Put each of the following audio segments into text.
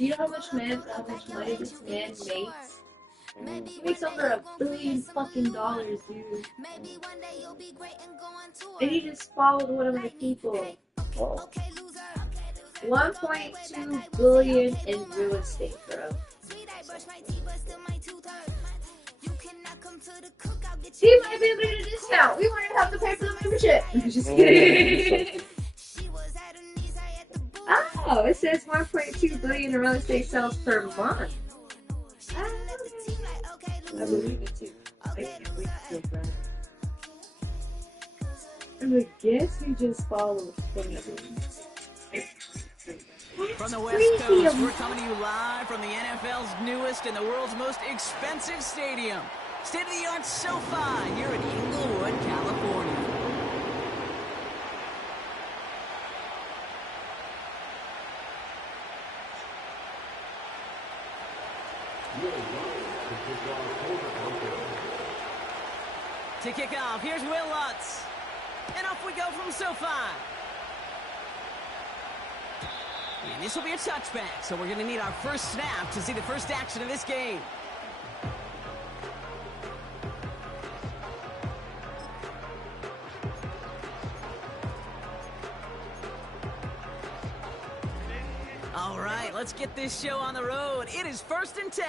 Do you know how much money this man makes? He makes over $1 billion fucking dollars, dude. And he just followed one of my people. Whoa. 1.2 billion in real estate, bro. He might be able to get a discount. We wouldn't have to pay for the membership. Just kidding. Oh, it says 1.2 billion in real estate sales per month. I believe it too. I can't wait to get that. And I guess he just follows from the West Coast, we're coming to you live from the NFL's newest and the world's most expensive stadium. State-of-the-art SoFi here in Inglewood, California. To kick off, here's Will Lutz. And off we go from SoFi. And this will be a touchback, so we're going to need our first snap to see the first action of this game. All right, let's get this show on the road. It is 1st and 10.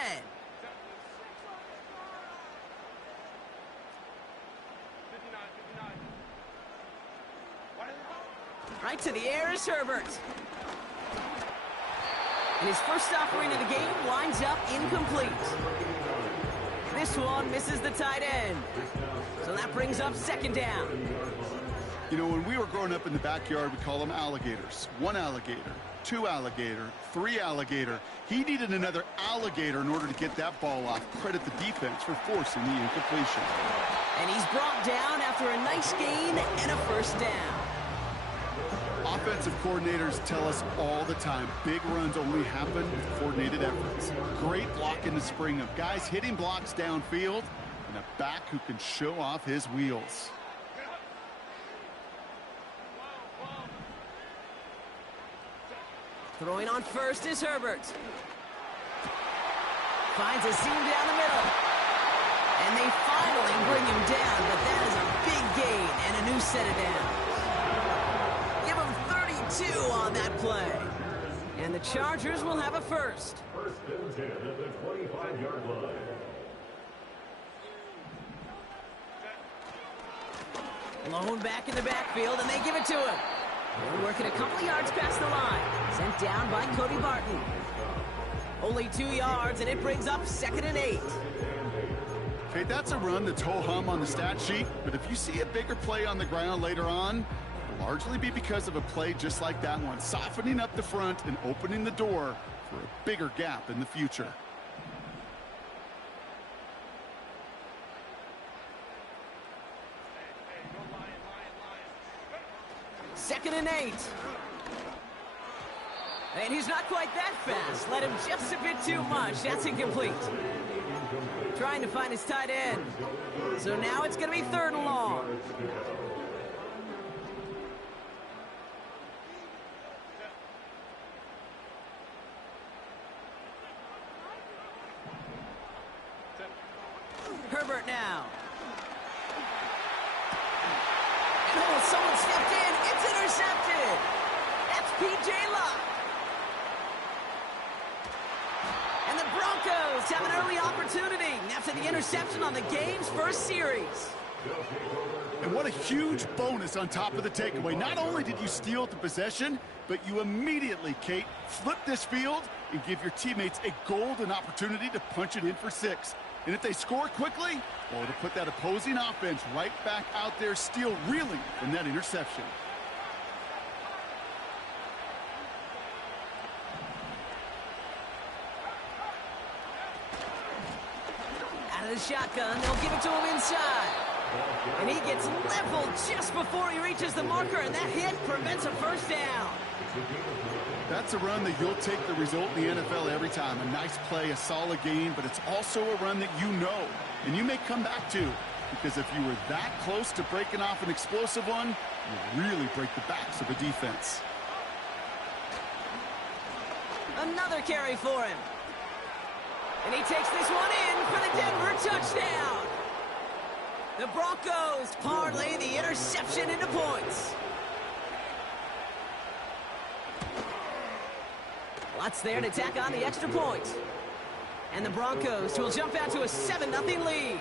Right to the air is Herbert. And his first offering of the game winds up incomplete. This one misses the tight end. So that brings up 2nd down. You know, when we were growing up in the backyard, we call them alligators. 1 alligator, 2 alligator, 3 alligator. He needed another alligator in order to get that ball off. Credit the defense for forcing the incompletion. And he's brought down after a nice gain and a 1st down. Offensive coordinators tell us all the time, big runs only happen with coordinated efforts. Great block in the spring of guys hitting blocks downfield and a back who can show off his wheels. Throwing on first is Herbert. Finds a seam down the middle. And they finally bring him down, but that is a big gain and a new set of downs. Give him 32 on that play. And the Chargers will have a first. 1st and 10 at the 25-yard line. Lone back in the backfield, and they give it to him. They're working a couple of yards past the line. Sent down by Cody Barton. Only 2 yards, and it brings up 2nd and 8. Okay, that's a run that's ho-hum on the stat sheet, but if you see a bigger play on the ground later on, it'll largely be because of a play just like that one, softening up the front and opening the door for a bigger gap in the future. Second and 8. And he's not quite that fast. Let him just a bit too much. That's incomplete. Trying to find his tight end. So now it's going to be 3rd and long. Herbert now. And oh, someone stepped in. It's intercepted. That's P.J. Locke. And the Broncos have an early opportunity after the interception on the game's first series. And what a huge bonus on top of the takeaway. Not only did you steal the possession, but you immediately, Kate, flip this field and give your teammates a golden opportunity to punch it in for 6. And if they score quickly, well, to put that opposing offense right back out there, still reeling from that interception. Out of the shotgun, they'll give it to him inside. And he gets leveled just before he reaches the marker, and that hit prevents a 1st down. That's a run that you'll take the result in the NFL every time. A nice play, a solid game, but it's also a run that you know, and you may come back to, because if you were that close to breaking off an explosive one, you really break the backs of the defense. Another carry for him. And he takes this one in for the Denver touchdown. The Broncos parlay the interception into points. Lots there to tack on the extra point. And the Broncos will jump out to a 7-0 lead.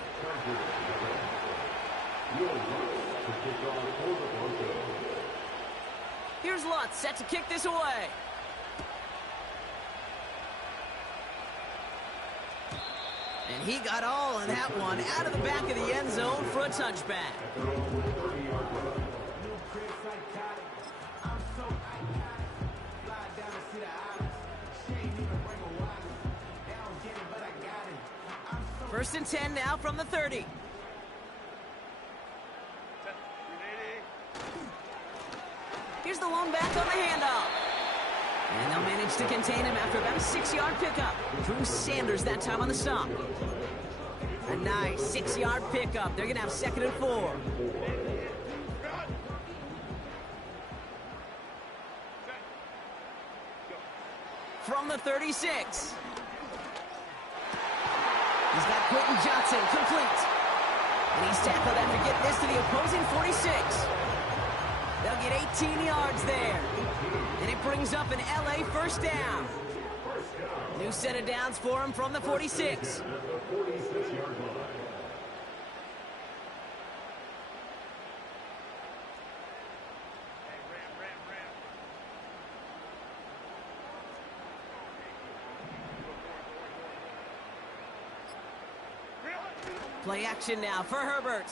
Here's Lutz set to kick this away. And he got all of that one out of the back of the end zone for a touchback. First and 10 now from the 30. Here's the lone back on the handoff. And they'll manage to contain him after about a 6-yard pickup. Drew Sanders that time on the stop. A nice 6-yard pickup. They're going to have 2nd and 4. From the 36. He's got Quentin Johnson complete. And he's tackled after getting this to the opposing 46. They'll get 18 yards there. And it brings up an LA first down. New set of downs for him from the 46. Play action now for Herbert.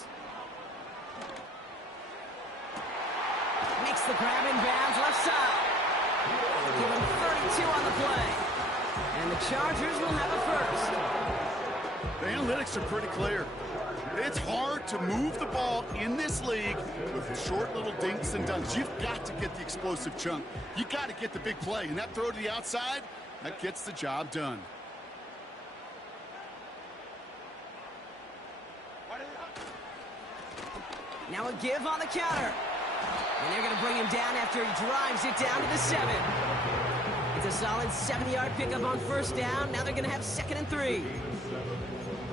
Makes the grab in bounds left side. Give him 32 on the play. And the Chargers will have a first. The analytics are pretty clear. It's hard to move the ball in this league with short little dinks and dunks. You've got to get the explosive chunk. You've got to get the big play. And that throw to the outside, that gets the job done. Now a give on the counter. And they're going to bring him down after he drives it down to the 7. It's a solid 7-yard pickup on first down. Now they're going to have 2nd and 3.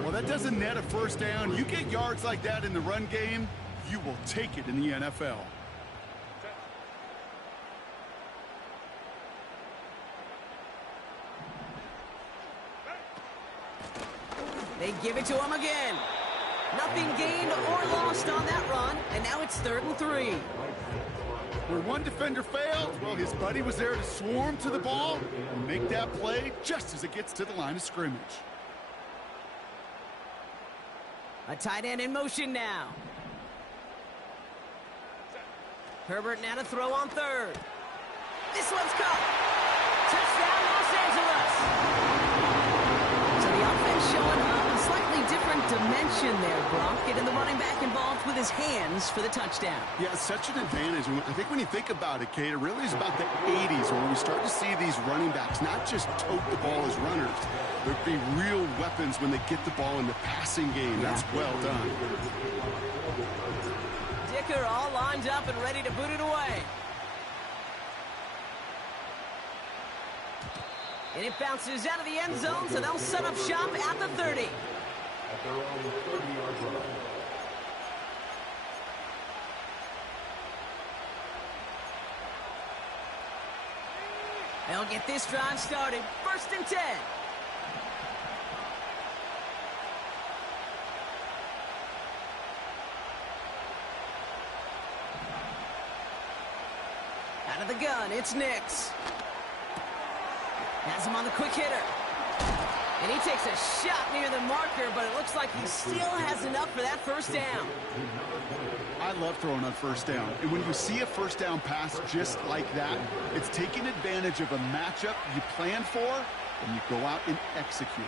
Well, that doesn't net a first down. You get yards like that in the run game, you will take it in the NFL. They give it to him again. Nothing gained or lost on that run, and now it's 3rd and 3. Where one defender failed, well, his buddy was there to swarm to the ball and make that play just as it gets to the line of scrimmage. A tight end in motion now. Herbert now to throw on 3rd. This one's caught. Touchdown, Los Angeles. So the offense showing a slightly different dimension there, Gronk. Getting the running back involved with his hands for the touchdown. Yeah, it's such an advantage. I think when you think about it, Kate, it really is about the 80s where we start to see these running backs not just tote the ball as runners, but be real weapons when they get the ball in the passing game. That's well done. Dicker all lined up and ready to boot it away. And it bounces out of the end zone, so they'll set up shop at the 30. At their own 30-yard line. They'll get this drive started. 1st and 10. Out of the gun, it's Nix. Has him on the quick hitter. And he takes a shot near the marker, but it looks like he still has enough for that first down. I love throwing on first down. And when you see a first down pass just like that, it's taking advantage of a matchup you planned for, and you go out and execute.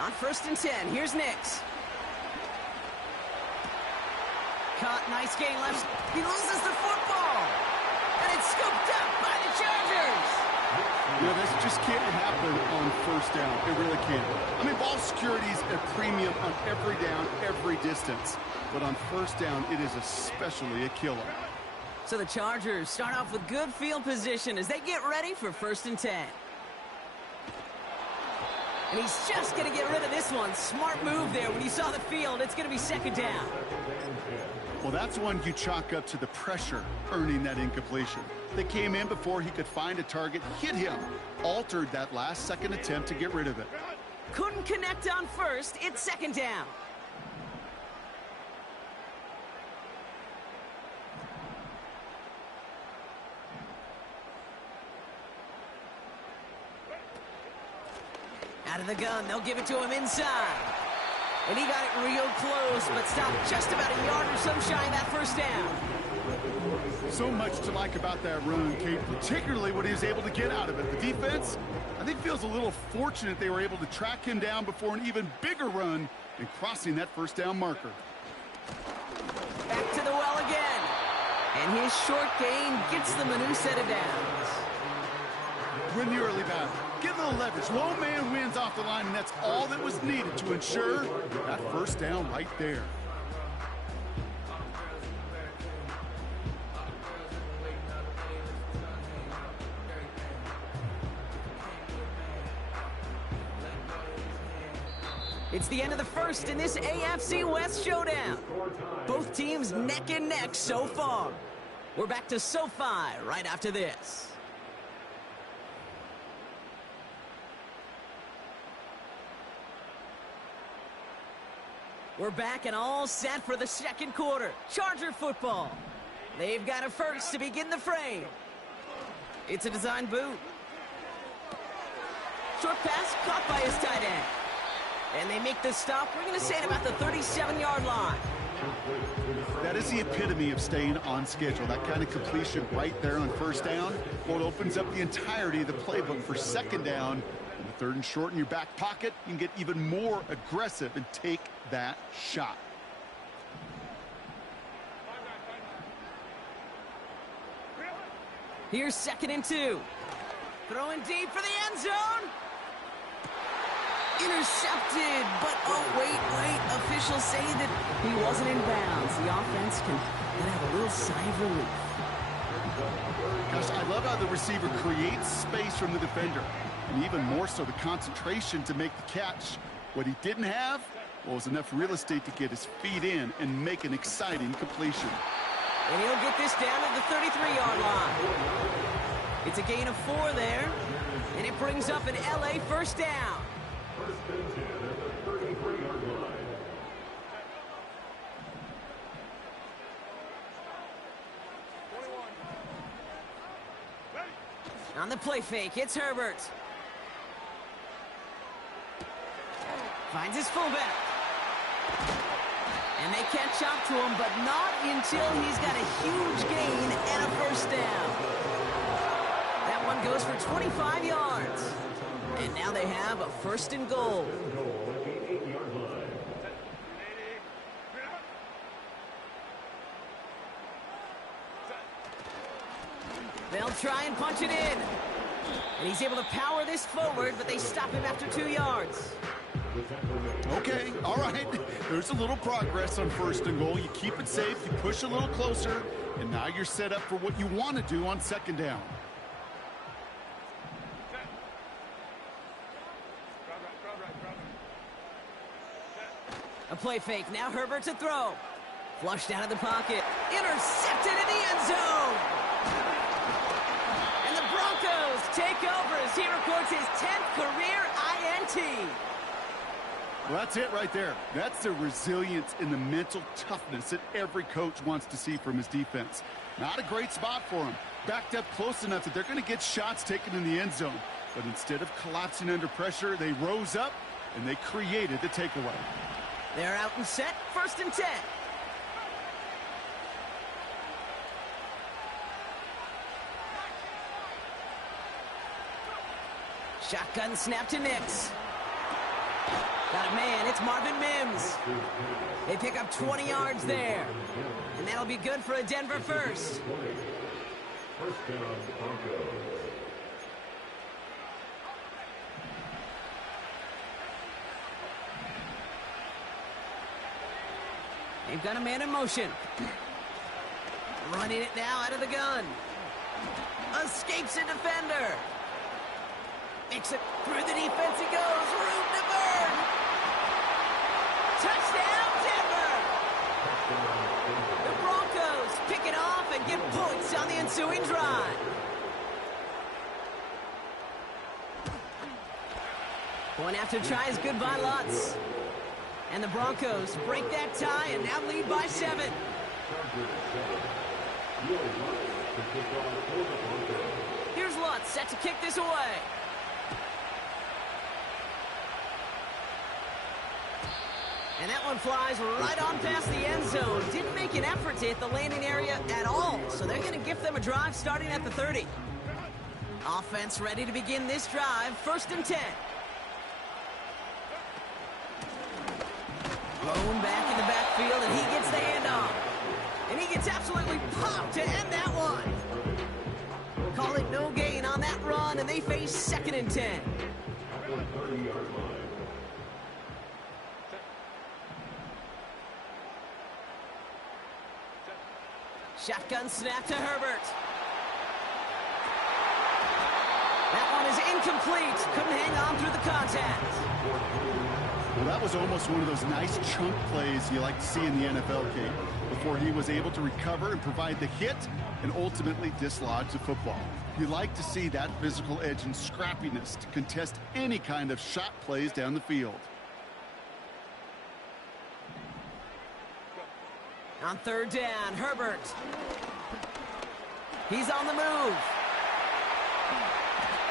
On 1st and 10, here's Nix. Caught, nice gain left. He loses the football. And it's scooped up by the Chargers. No, this just can't happen on first down. It really can't. I mean, ball security is a premium on every down, every distance. But on first down, it is especially a killer. So the Chargers start off with good field position as they get ready for 1st and 10. And he's just going to get rid of this one. Smart move there. When you saw the field, it's going to be 2nd down. Well, that's one you chalk up to the pressure earning that incompletion. They came in before he could find a target, hit him, altered that last second attempt to get rid of it. Couldn't connect on 1st. It's 2nd down. Out of the gun, they'll give it to him inside. And he got it real close, but stopped just about a yard or so shy of that 1st down. So much to like about that run, Kate, particularly what he was able to get out of it. The defense, I think, feels a little fortunate they were able to track him down before an even bigger run and crossing that 1st down marker. Back to the well again. And his short gain gets them a new set of downs. Win the early battle. Get a little leverage. Low man wins off the line, and that's all that was needed to ensure that 1st down right there. It's the end of the 1st in this AFC West showdown. Both teams neck and neck so far. We're back to SoFi right after this. We're back and all set for the 2nd quarter. Charger football. They've got a 1st to begin the frame. It's a design boot. Short pass caught by his tight end. And they make the stop, we're going to say at about the 37-yard line. That is the epitome of staying on schedule. That kind of completion right there on 1st down. Well, it opens up the entirety of the playbook for 2nd down. And the 3rd and short in your back pocket, you can get even more aggressive and take that shot. Here's 2nd and 2. Throwing deep for the end zone. Intercepted, but oh, wait. Officials say that he wasn't in bounds. The offense can have a little sigh of relief. Gosh, I love how the receiver creates space from the defender, and even more so the concentration to make the catch. What he didn't have was enough real estate to get his feet in and make an exciting completion. And he'll get this down at the 33-yard line. It's a gain of 4 there, and it brings up an LA 1st down. On the play fake, it's Herbert. Finds his fullback. And they catch up to him, but not until he's got a huge gain and a 1st down. That one goes for 25 yards. And now they have a 1st and goal. They'll try and punch it in. And he's able to power this forward, but they stop him after 2 yards. Okay, all right. There's a little progress on 1st and goal. You keep it safe, you push a little closer, and now you're set up for what you want to do on 2nd down. A play fake. Now Herbert to throw. Flushed out of the pocket. Intercepted in the end zone. And the Broncos take over as he records his 10th career INT. Well, that's it right there. That's the resilience and the mental toughness that every coach wants to see from his defense. Not a great spot for him. Backed up close enough that they're going to get shots taken in the end zone. But instead of collapsing under pressure, they rose up and they created the takeaway. They're out and set. 1st and 10. Shotgun snap to Nix. Got a man. It's Marvin Mims. They pick up 20 yards there. And that'll be good for a Denver 1st. 1st down, Broncos. They've got a man in motion. Running it now out of the gun. Escapes a defender. Makes it through the defense. He goes. Room to burn. Touchdown, Denver. The Broncos pick it off and get points on the ensuing drive. Going after try is good by Lutz. And the Broncos break that tie and now lead by 7. Here's Lutz set to kick this away. And that one flies right on past the end zone. Didn't make an effort to hit the landing area at all. So they're going to give them a drive starting at the 30. Offense ready to begin this drive. 1st and 10. Blown back in the backfield, and he gets the handoff. And he gets absolutely popped to end that one. Call it no gain on that run, and they face 2nd and 10. Shotgun snap to Herbert. That one is incomplete. Couldn't hang on through the contact. Well, that was almost one of those nice chunk plays you like to see in the NFL, Kate, before he was able to recover and provide the hit and ultimately dislodge the football. You like to see that physical edge and scrappiness to contest any kind of shot plays down the field. On 3rd down, Herbert. He's on the move.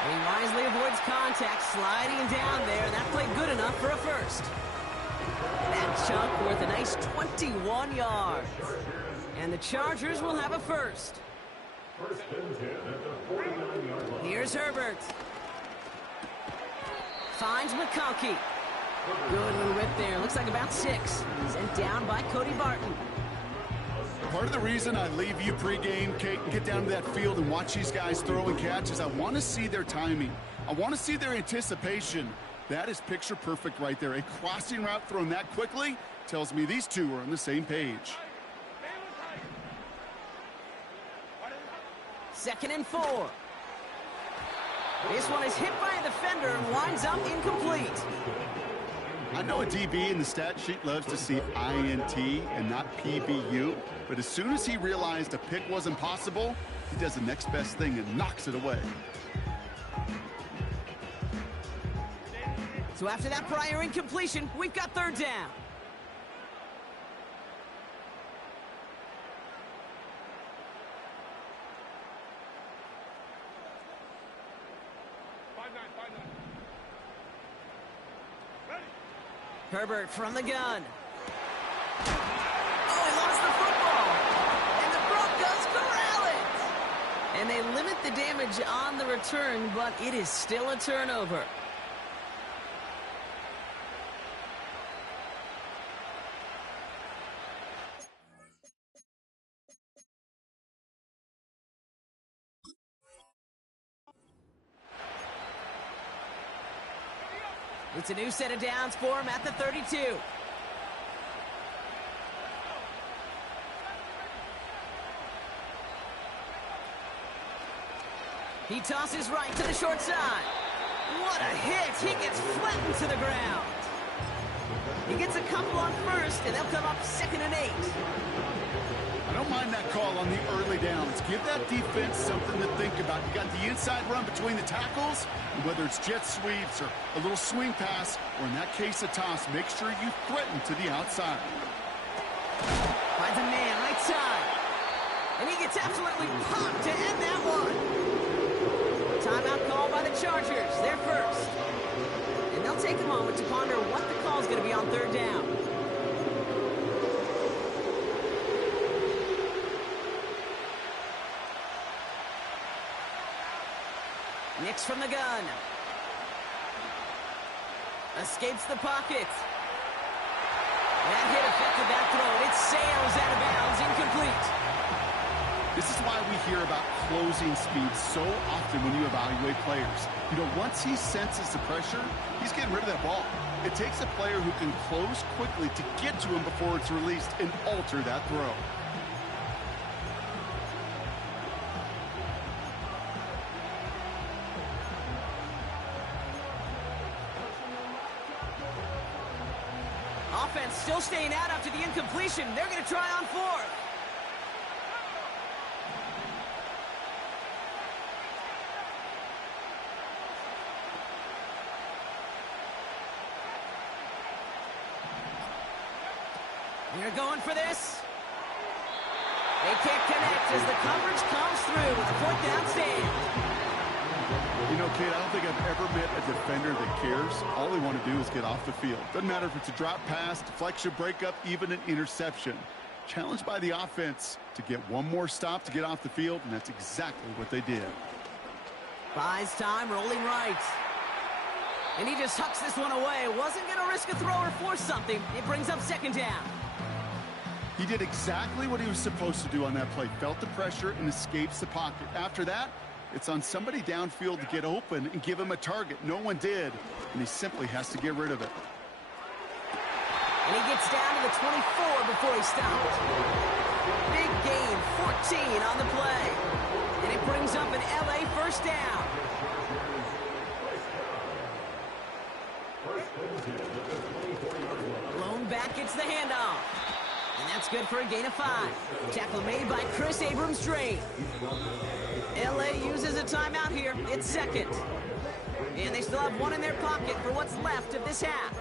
And he wisely avoids contact, sliding down there, and that played good enough for a first. That chunk worth a nice 21 yards. And the Chargers will have a first. Here's Herbert. Finds McConkey. Good little rip there. Looks like about 6. Sent down by Cody Barton. Part of the reason I leave you pregame, Kate, and get down to that field and watch these guys throw and catch is I want to see their timing. I want to see their anticipation. That is picture perfect right there. A crossing route thrown that quickly tells me these two are on the same page. 2nd and 4. This one is hit by a defender and winds up incomplete. I know a DB in the stat sheet loves to see INT and not PBU, but as soon as he realized a pick wasn't possible, he does the next best thing and knocks it away. So after that prior incompletion, we've got 3rd down. Herbert from the gun. Oh, he lost the football. And the Broncos corral it. And they limit the damage on the return, but it is still a turnover. It's a new set of downs for him at the 32. He tosses right to the short side. What a hit! He gets flattened to the ground. He gets a couple on 1st, and they'll come up 2nd and 8. I don't mind that call on the early downs. Give that defense something to think about. You got the inside run between the tackles, and whether it's jet sweeps or a little swing pass, or in that case a toss, make sure you threaten to the outside. Finds a man right side. And he gets absolutely popped to end that one. Timeout call by the Chargers. They're first. And they'll take a moment to ponder what the call is going to be on 3rd down. Nix from the gun. Escapes the pocket. That hit affected that throw. It sails out of bounds, incomplete. This is why we hear about closing speed so often when you evaluate players. You know, once he senses the pressure, he's getting rid of that ball. It takes a player who can close quickly to get to him before it's released and alter that throw. offense still staying out after the incompletion. They're going to try on fourth. They're going for this. They can't connect as the coverage comes through with a fourth down stand. You know, kid, I don't think I've ever met a defender that cares. All they want to do is get off the field. Doesn't matter if it's a drop pass, deflection, breakup, even an interception. Challenged by the offense to get one more stop to get off the field, and that's exactly what they did. Buys time, rolling right. And he just hucks this one away. Wasn't going to risk a throw or force something. It brings up second down. He did exactly what he was supposed to do on that play. Felt the pressure and escapes the pocket. After that, it's on somebody downfield to get open and give him a target. No one did, and he simply has to get rid of it. And he gets down to the 24 before he stopped. Big gain, 14 on the play. And it brings up an LA first down. Blown back, gets the handoff. And that's good for a gain of 5. Tackle made by Chris Abrams-Drain. LA uses a timeout here. It's second. And they still have one in their pocket for what's left of this half.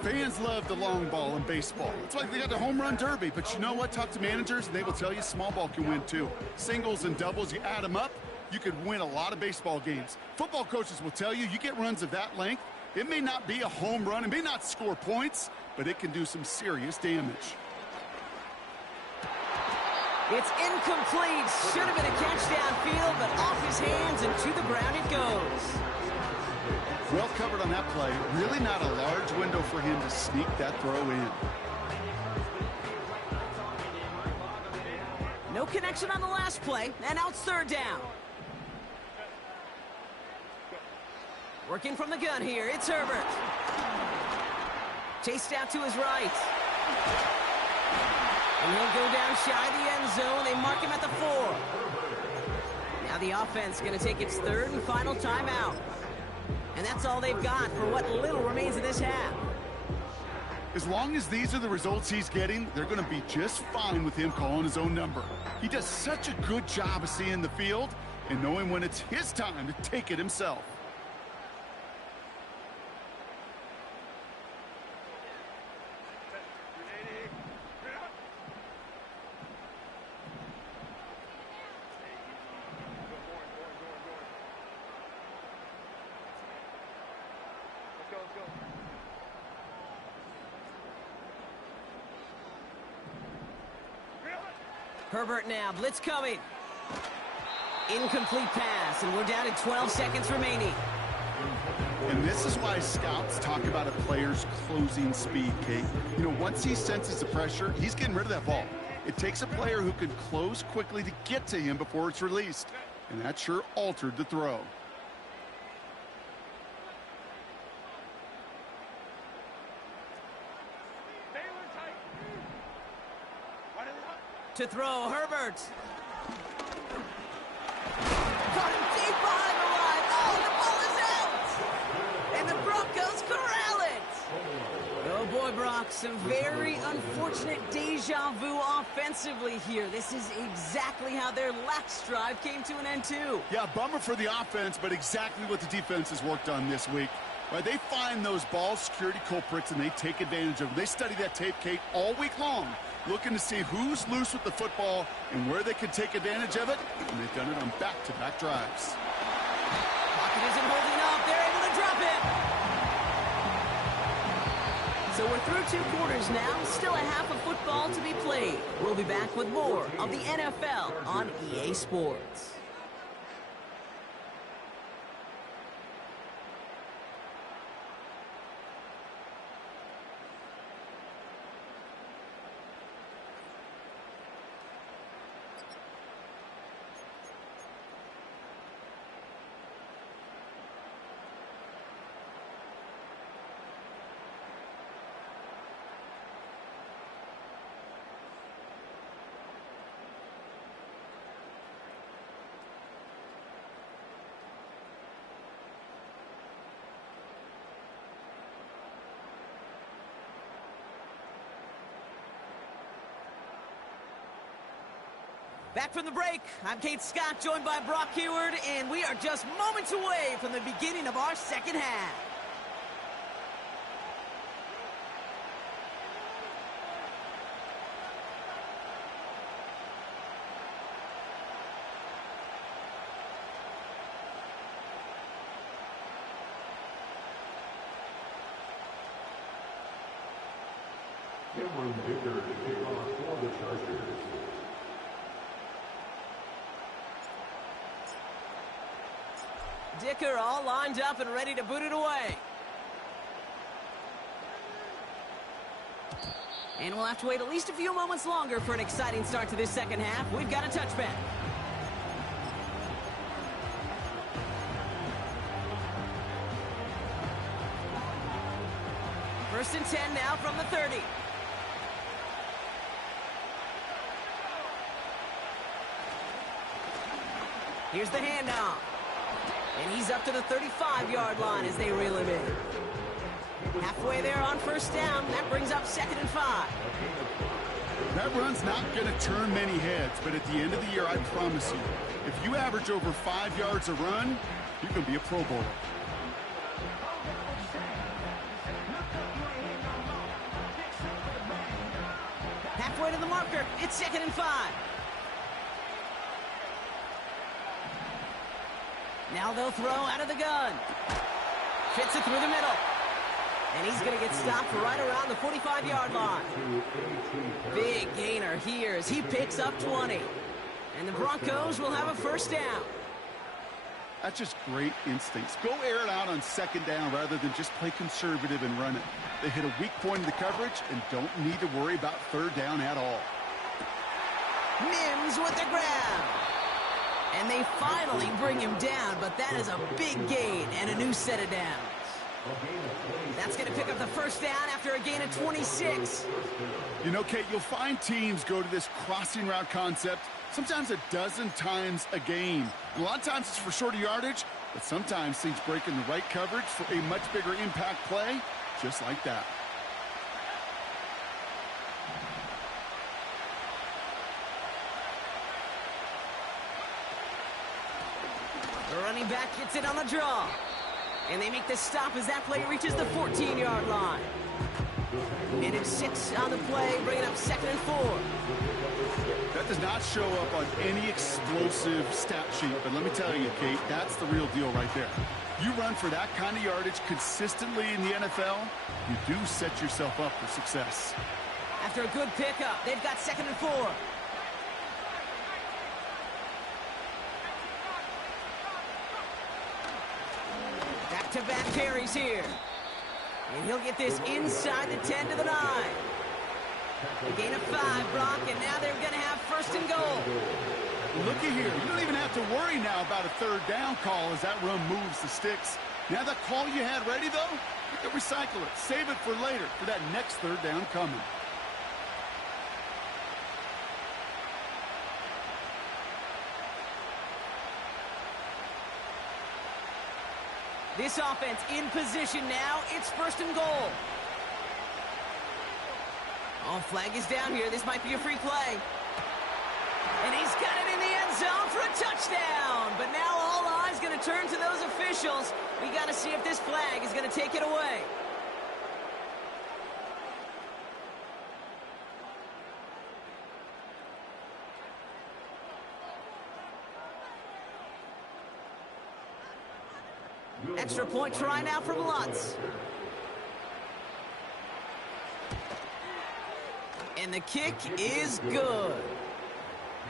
Fans love the long ball in baseball. It's like they got the home run derby. But you know what? Talk to managers, and they will tell you small ball can win too. Singles and doubles, you add them up, you could win a lot of baseball games. Football coaches will tell you get runs of that length. It may not be a home run. It may not score points, but it can do some serious damage. It's incomplete. Should have been a catch downfield, but off his hands and to the ground it goes. Well covered on that play. Really not a large window for him to sneak that throw in. No connection on the last play, and now it's third down. Working from the gun here, it's Herbert. Chased out to his right. And he'll go down shy of the end zone. They mark him at the 4. Now the offense going to take its third and final timeout. And that's all they've got for what little remains of this half. As long as these are the results he's getting, they're going to be just fine with him calling his own number. He does such a good job of seeing the field and knowing when it's his time to take it himself. Herbert now, blitz coming. Incomplete pass, and we're down to 12 seconds remaining. And this is why scouts talk about a player's closing speed, Kate. You know, once he senses the pressure, he's getting rid of that ball. It takes a player who can close quickly to get to him before it's released. And that sure altered the throw. To throw, Herbert. Caught him deep behind the line. Oh, the ball is out! And the Broncos corral it! Oh boy, Brock, some very unfortunate deja vu offensively here. This is exactly how their last drive came to an end too. Yeah, bummer for the offense, but exactly what the defense has worked on this week. Right, they find those ball security culprits and they take advantage of them. They study that tape, Kate, all week long, looking to see who's loose with the football and where they can take advantage of it, and they've done it on back-to-back drives. Pocket isn't holding up. They're able to drop it. So we're through 2 quarters now. Still a half of football to be played. We'll be back with more of the NFL on EA Sports. Back from the break, I'm Kate Scott, joined by Brock Heward, and we are just moments away from the beginning of our second half. Cameron Dicker to kick off for the Chargers. Dicker all lined up and ready to boot it away. And we'll have to wait at least a few moments longer for an exciting start to this second half. We've got a touchback. First and 10 now from the 30. Here's the handoff. And he's up to the 35-yard line as they reel him in. Halfway there on first down. That brings up 2nd and 5. That run's not going to turn many heads, but at the end of the year, I promise you, if you average over 5 yards a run, you're going to be a Pro Bowler. Halfway to the marker. It's 2nd and 5. Now they'll throw out of the gun. Fits it through the middle. And he's going to get stopped right around the 45-yard line. Big gainer here as he picks up 20. And the Broncos will have a first down. That's just great instincts. Go air it out on 2nd down rather than just play conservative and run it. They hit a weak point in the coverage and don't need to worry about 3rd down at all. Mims with the grab. And they finally bring him down, but that is a big gain and a new set of downs. That's going to pick up the first down after a gain of 26. You know, Kate, you'll find teams go to this crossing route concept sometimes a dozen times a game. And a lot of times it's for shorter yardage, but sometimes teams break in the right coverage for a much bigger impact play, just like that. The running back gets it on the draw. And they make the stop as that play reaches the 14-yard line. And it's 6 on the play, bringing up 2nd and 4. That does not show up on any explosive stat sheet, but let me tell you, Kate, that's the real deal right there. You run for that kind of yardage consistently in the NFL, you do set yourself up for success. After a good pickup, they've got 2nd and 4. Back-to-back carries here. And he'll get this inside the 10 to the 9. A gain of 5, Brock, and now they're going to have 1st and goal. Looky here. You don't even have to worry now about a 3rd down call as that run moves the sticks. Now that call you had ready, though, you can recycle it. Save it for later, for that next 3rd down coming. This offense in position now. It's 1st and goal. Oh, flag is down here. This might be a free play. And he's got it in the end zone for a touchdown. But now all eyes going to turn to those officials. We got to see if this flag is going to take it away. Extra point try now from Lutz. And the kick is good.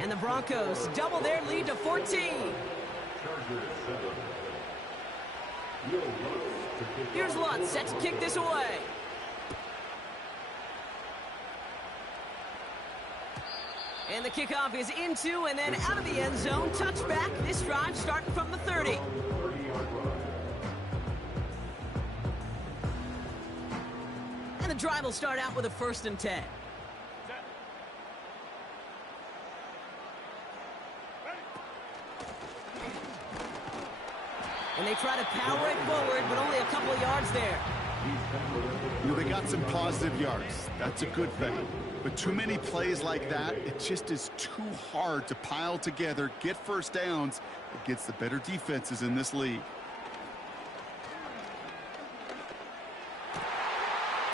And the Broncos double their lead to 14. Here's Lutz set to kick this away. And the kickoff is into and then out of the end zone. Touchback. This drive starting from the 30. And the drive will start out with a 1st and 10. And they try to power it forward, but only a couple of yards there. You know, they got some positive yards. That's a good thing. But too many plays like that, it just is too hard to pile together, get first downs against the better defenses in this league.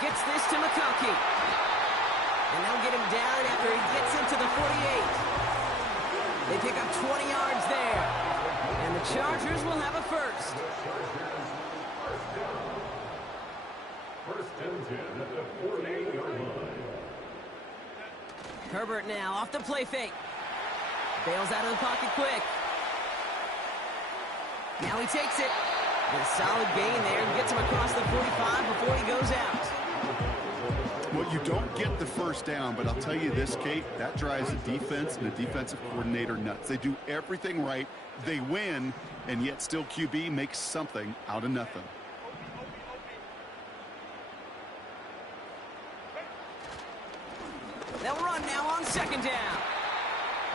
Gets this to McConkey. And they'll get him down after he gets into the 48. They pick up 20 yards there. And the Chargers will have a first. First and 10 at the 48-yard line. Herbert now off the play fake. Bails out of the pocket quick. Now he takes it. And a solid gain there and gets him across the 45 before he goes out. Well, you don't get the first down, but I'll tell you this, Kate, that drives the defense and the defensive coordinator nuts. They do everything right. They win, and yet still QB makes something out of nothing. They'll run now on second down.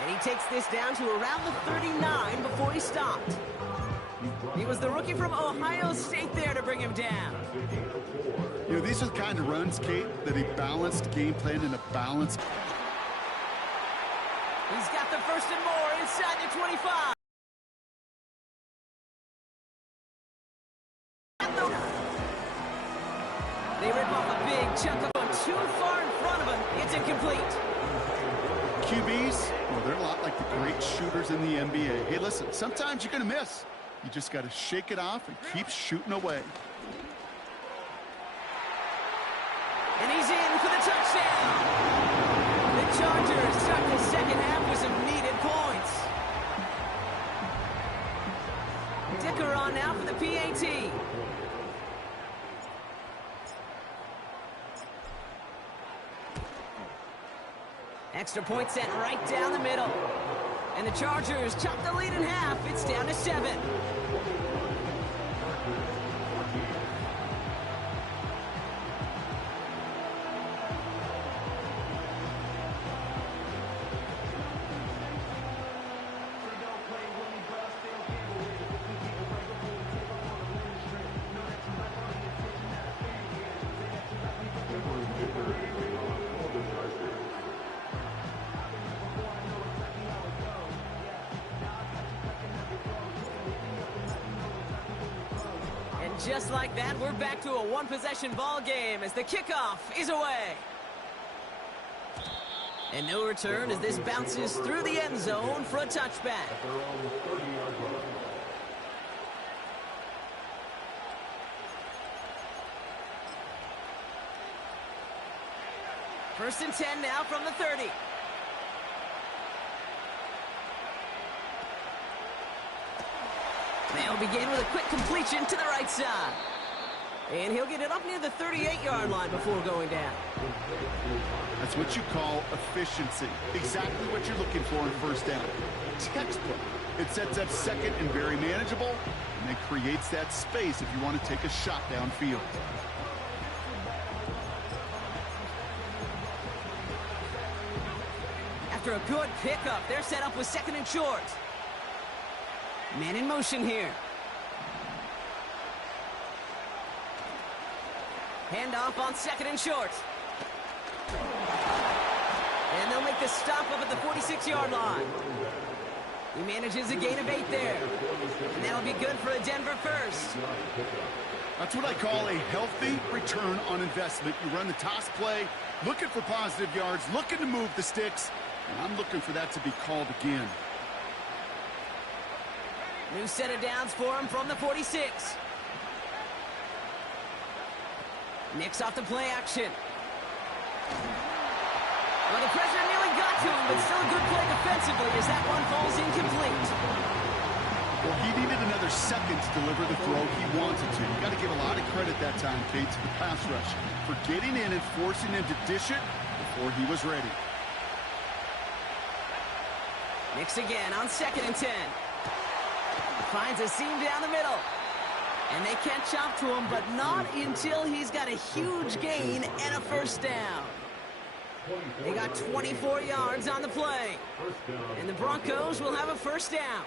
And he takes this down to around the 39 before he stopped. He was the rookie from Ohio State there to bring him down. You know, these are the kind of runs, Kate, that a balanced game plan and a balanced... He's got the first and more inside the 25. They rip off a big chunk of one too far in front of him. It's incomplete. QBs, well, they're a lot like the great shooters in the NBA. Hey, listen, sometimes you're going to miss. You just got to shake it off and keep shooting away. And he's in for the touchdown. The Chargers start the second half with some needed points. Dicker on now for the PAT. Extra point set right down the middle. And the Chargers chop the lead in half. It's down to 7. Just like that, we're back to a one-possession ball game as the kickoff is away. And no return as this bounces through the end zone for a touchback. First and 10 now from the 30. They'll begin with a quick completion to the right side. And he'll get it up near the 38-yard line before going down. That's what you call efficiency. Exactly what you're looking for in first down. Textbook. It sets up second and very manageable, and it creates that space if you want to take a shot downfield. After a good pickup, they're set up with second and short. Man in motion here. Handoff on second and short. And they'll make the stop up at the 46-yard line. He manages a gain of 8 there. And that'll be good for a Denver first. That's what I call a healthy return on investment. You run the toss play, looking for positive yards, looking to move the sticks. And I'm looking for that to be called again. New set of downs for him from the 46. Nicks off the play action. Well, the pressure nearly got to him, but still a good play defensively as that one falls incomplete. Well, he needed another second to deliver the throw he wanted to. You got to give a lot of credit that time, Kate, to the pass rush for getting in and forcing him to dish it before he was ready. Nicks again on second and 10. Finds a seam down the middle. And they can't chop to him, but not until he's got a huge gain and a first down. They got 24 yards on the play. And the Broncos will have a first down.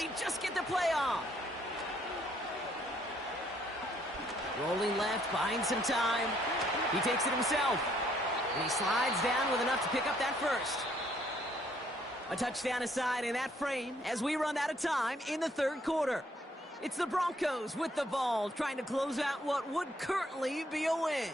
They just get the play off. Rolling left, buying some time. He takes it himself. And he slides down with enough to pick up that first. A touchdown aside in that frame as we run out of time in the third quarter. It's the Broncos with the ball, trying to close out what would currently be a win.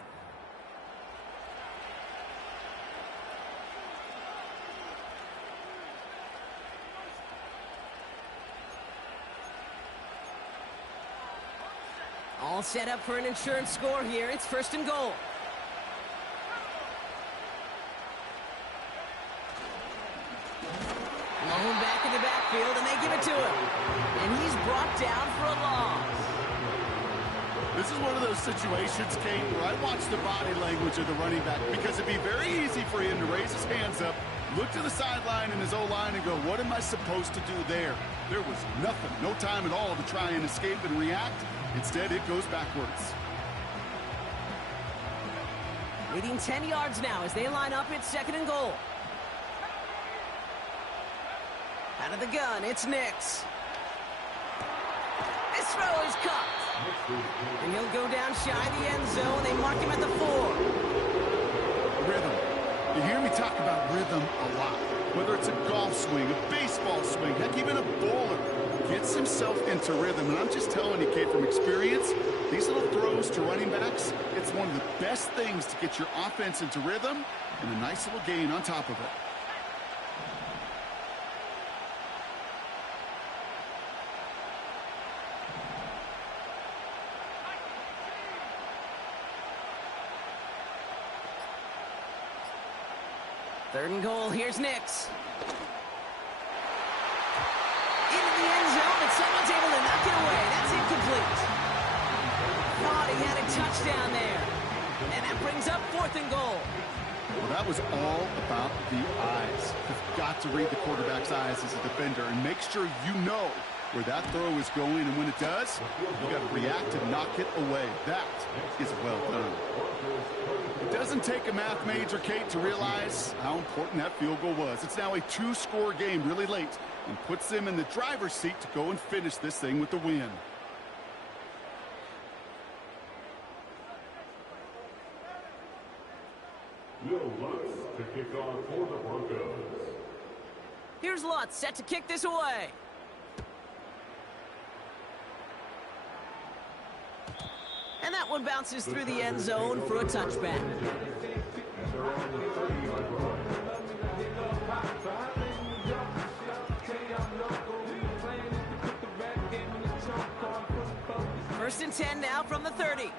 All set up for an insurance score here. It's first and goal. Blown back in the backfield, and they give it to him. And he's brought down for a loss. This is one of those situations, Kate, where I watch the body language of the running back because it'd be very easy for him to raise his hands up, look to the sideline in his O-line and go, what am I supposed to do there? There was nothing, no time at all to try and escape and react. Instead, it goes backwards. Leading 10 yards now as they line up. It's second and goal. Out of the gun, it's Nix. This throw is caught. And he'll go down shy of the end zone. They mark him at the 4. Rhythm. You hear me talk about rhythm a lot. Whether it's a golf swing, a baseball swing, heck, even a bowler gets himself into rhythm. And I'm just telling you, Kate, from experience, these little throws to running backs, it's one of the best things to get your offense into rhythm and a nice little gain on top of it. Third and goal, here's Nix. Into the end zone, and someone's able to knock it away. That's incomplete. Thought he had a touchdown there. And that brings up fourth and goal. Well, that was all about the eyes. You've got to read the quarterback's eyes as a defender and make sure you know where that throw is going. And when it does, you got to react and knock it away. That is well done. It doesn't take a math major, Kate, to realize how important that field goal was. It's now a 2-score game really late and puts them in the driver's seat to go and finish this thing with the win. Will Lutz to kick off for the Broncos. Here's Lutz set to kick this away. And that one bounces through the end zone for a touchback. First and 10 now from the 30.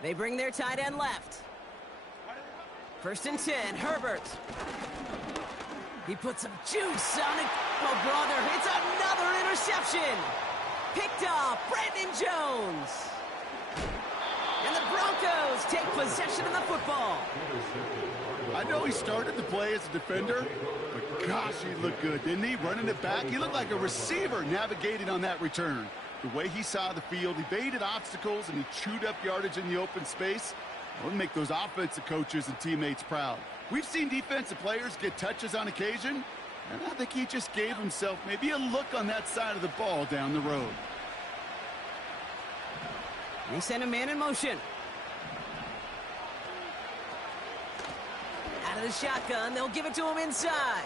They bring their tight end left. First and 10, Herbert. He puts some juice on it. Oh, brother, it's another interception. Picked off, Brandon Jones. And the Broncos take possession of the football. I know he started to play as a defender, but gosh, he looked good, didn't he? Running it back, he looked like a receiver navigating on that return. The way he saw the field, he baited obstacles, and he chewed up yardage in the open space. It'll make those offensive coaches and teammates proud. We've seen defensive players get touches on occasion, and I think he just gave himself maybe a look on that side of the ball down the road. They send a man in motion. Out of the shotgun, they'll give it to him inside.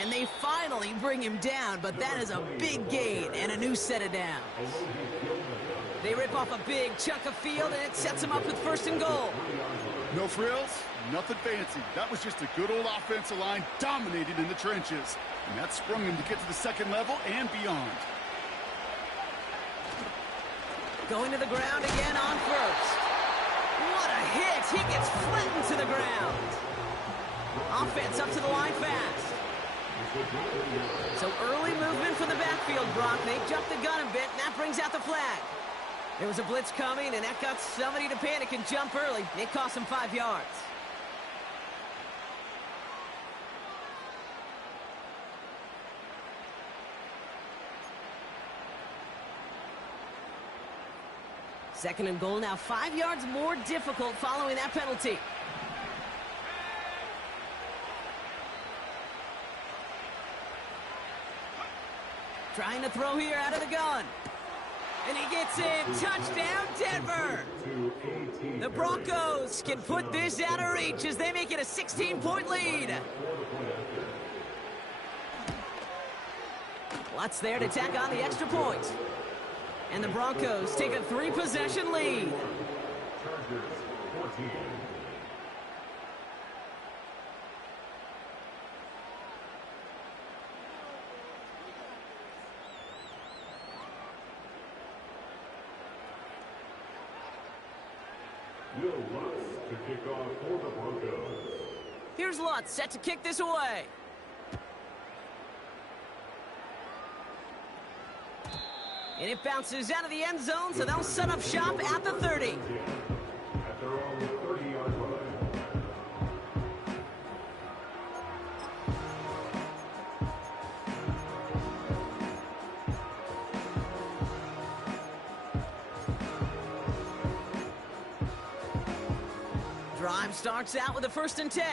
And they finally bring him down, but that is a big gain and a new set of downs. They rip off a big chunk of field, and it sets them up with first and goal. No frills, nothing fancy. That was just a good old offensive line dominated in the trenches. And that sprung him to get to the second level and beyond. Going to the ground again on first. What a hit! He gets flattened to the ground. Offense up to the line fast. So early movement from the backfield, Brock. They jumped the gun a bit, and that brings out the flag. There was a blitz coming, and that got somebody to panic and jump early. It cost him 5 yards. Second and goal now, 5 yards more difficult following that penalty. Trying to throw here out of the gun. And he gets in. Touchdown, Denver. The Broncos can put this out of reach as they make it a 16-point lead. Lutz there to tack on the extra point. And the Broncos take a 3-possession lead. Chargers 14. Will Lutz to kick off for the Broncos. Here's Lutz set to kick this away. And it bounces out of the end zone, so they'll set up shop at the 30. At their own 30-yard line. Drive starts out with a 1st and 10.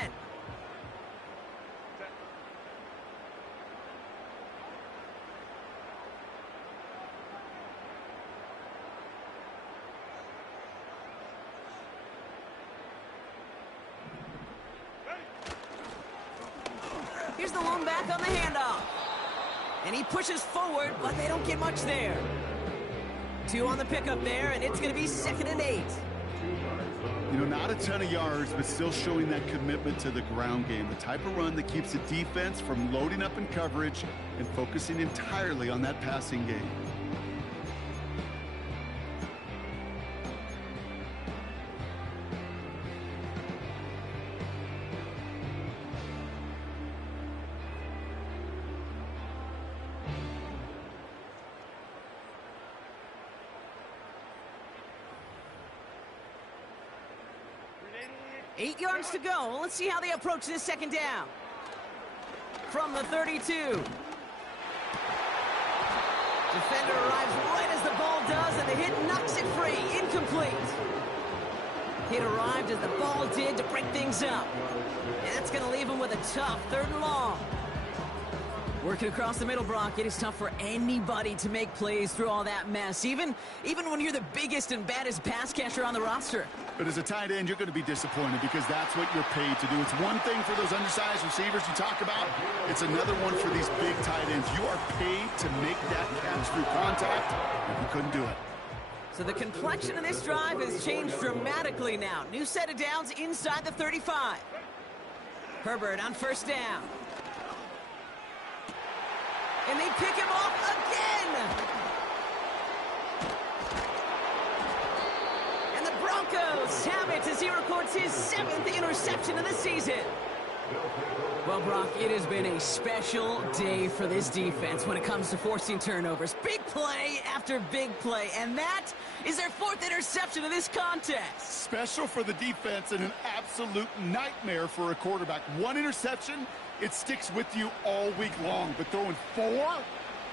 Here's the lone back on the handoff. And he pushes forward, but they don't get much there. 2 on the pickup there, and it's going to be 2nd and 8. You know, not a ton of yards, but still showing that commitment to the ground game. The type of run that keeps the defense from loading up in coverage and focusing entirely on that passing game. Eight yards to go. Let's see how they approach this 2nd down. From the 32. Defender arrives right as the ball does, and the hit knocks it free. Incomplete. Hit arrived as the ball did to break things up. And that's going to leave him with a tough 3rd and long. Working across the middle, Brock, it is tough for anybody to make plays through all that mess, even when you're the biggest and baddest pass catcher on the roster. But as a tight end, you're going to be disappointed because that's what you're paid to do. It's one thing for those undersized receivers you talk about. It's another one for these big tight ends. You are paid to make that catch through contact, and you couldn't do it. So the complexion of this drive has changed dramatically now. New set of downs inside the 35. Herbert on 1st down. And they pick him off again. And the Broncos have it as he records his 7th interception of the season. Well, Brock, it has been a special day for this defense when it comes to forcing turnovers. Big play after big play, and that is their 4th interception of this contest. Special for the defense and an absolute nightmare for a quarterback. 1 interception, it sticks with you all week long. But throwing 4,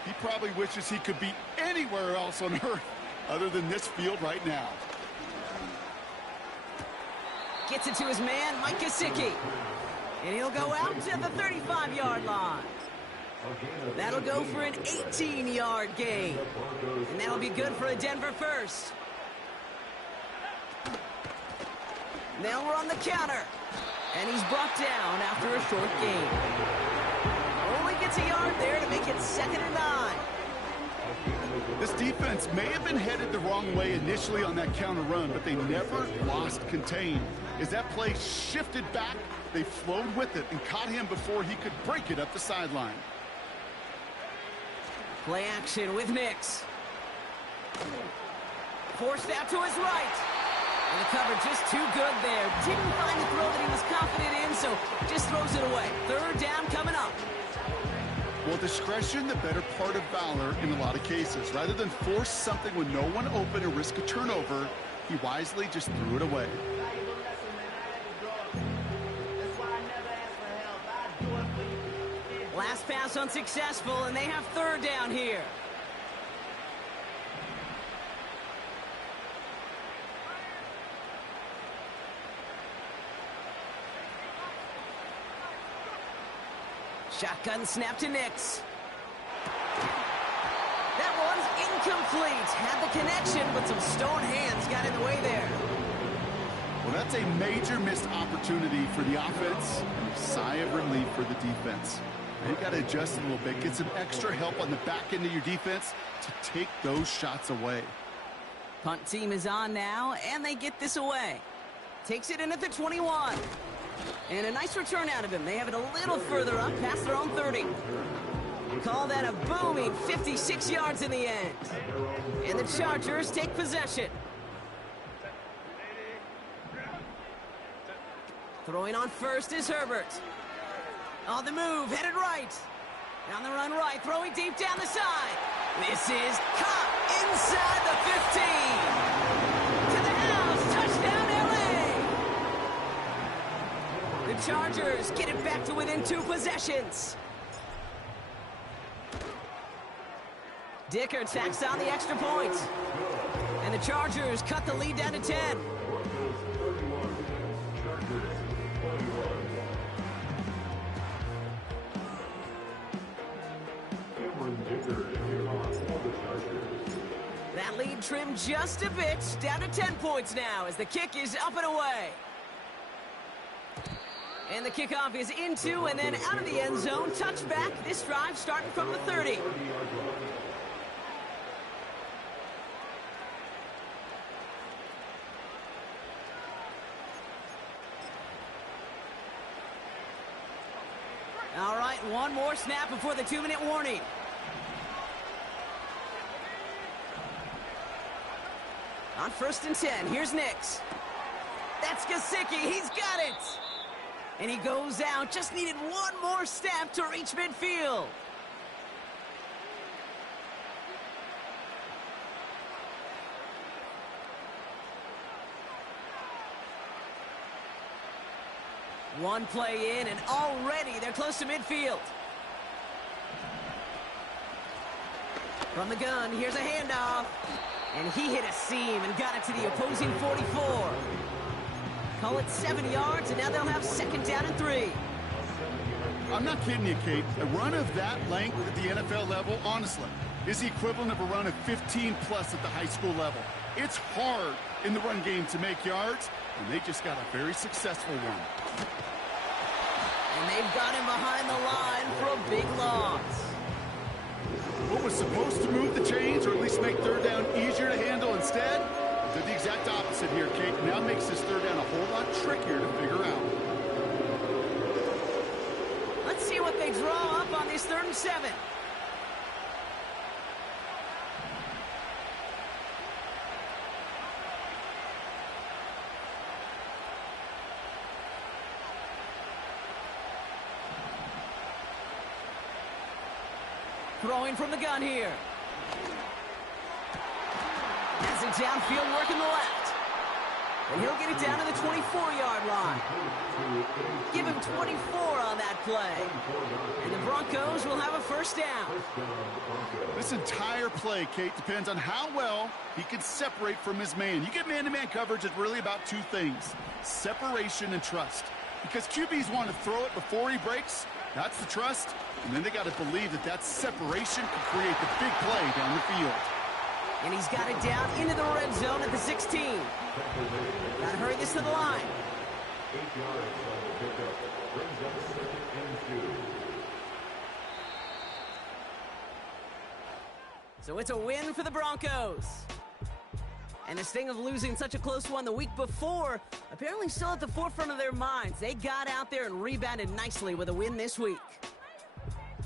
he probably wishes he could be anywhere else on earth other than this field right now. Gets it to his man, Mike Gesicki. And he'll go out to the 35-yard line. That'll go for an 18-yard gain. And that'll be good for a Denver first. Now we're on the counter. And he's brought down after a short gain. Only gets a yard there to make it 2nd and 9. This defense may have been headed the wrong way initially on that counter run, but they never lost contain. As that play shifted back, they flowed with it and caught him before he could break it up the sideline. Play action with Nix. Forced out to his right. And the cover just too good there. Didn't find the throw that he was confident in, so just throws it away. 3rd down coming up. Well, discretion, the better part of valor in a lot of cases. Rather than force something when no one open and risk a turnover, he wisely just threw it away. Last pass unsuccessful, and they have 3rd down here. Shotgun snap to Nix. Incomplete. Had the connection, but some stone hands got in the way there. Well, that's a major missed opportunity for the offense and a sigh of relief for the defense. Now you got to adjust a little bit, get some extra help on the back end of your defense to take those shots away. Punt team is on now, and they get this away. Takes it in at the 21. And a nice return out of him. They have it a little further up, past their own 30. Call that a booming 56 yards in the end. And the Chargers take possession. Throwing on first is Herbert. On the move, headed right. Down the run right, throwing deep down the side. This is caught inside the 15. To the house, touchdown LA. The Chargers get it back to within 2 possessions. Dicker tacks on the extra point. And the Chargers cut the lead down to 10. That lead trimmed just a bit, down to 10 points now as the kick is up and away. And the kickoff is into and then out of the end zone. Touchback, this drive starting from the 30. All right, one more snap before the 2-minute warning. On 1st and 10, here's Nix. That's Gesicki, he's got it! And he goes out, just needed one more step to reach midfield. One play in, and already they're close to midfield. From the gun, here's a handoff. And he hit a seam and got it to the opposing 44. Call it 7 yards, and now they'll have 2nd down and 3. I'm not kidding you, Kate. A run of that length at the NFL level, honestly, is the equivalent of a run of 15-plus at the high school level. It's hard in the run game to make yards, and they just got a very successful one. And they've got him behind the line for a big loss. What was supposed to move the chains, or at least make 3rd down easier to handle instead, did the exact opposite here, Kate. Now makes this 3rd down a whole lot trickier to figure out. Let's see what they draw up on this 3rd and 7. Throwing from the gun here. Has it downfield, working the left. And he'll get it down to the 24-yard line. Give him 24 on that play. And the Broncos will have a 1st down. This entire play, Kate, depends on how well he can separate from his man. You get man-to-man coverage, it's really about 2 things: separation and trust. Because QBs want to throw it before he breaks. That's the trust. And then they got to believe that that separation can create the big play down the field. And he's got it down into the red zone at the 16. Got to hurry this to the line. 8 yards on the pickup. Brings up 2nd and 2. So it's a win for the Broncos. And the sting of losing such a close one the week before, apparently still at the forefront of their minds. They got out there and rebounded nicely with a win this week.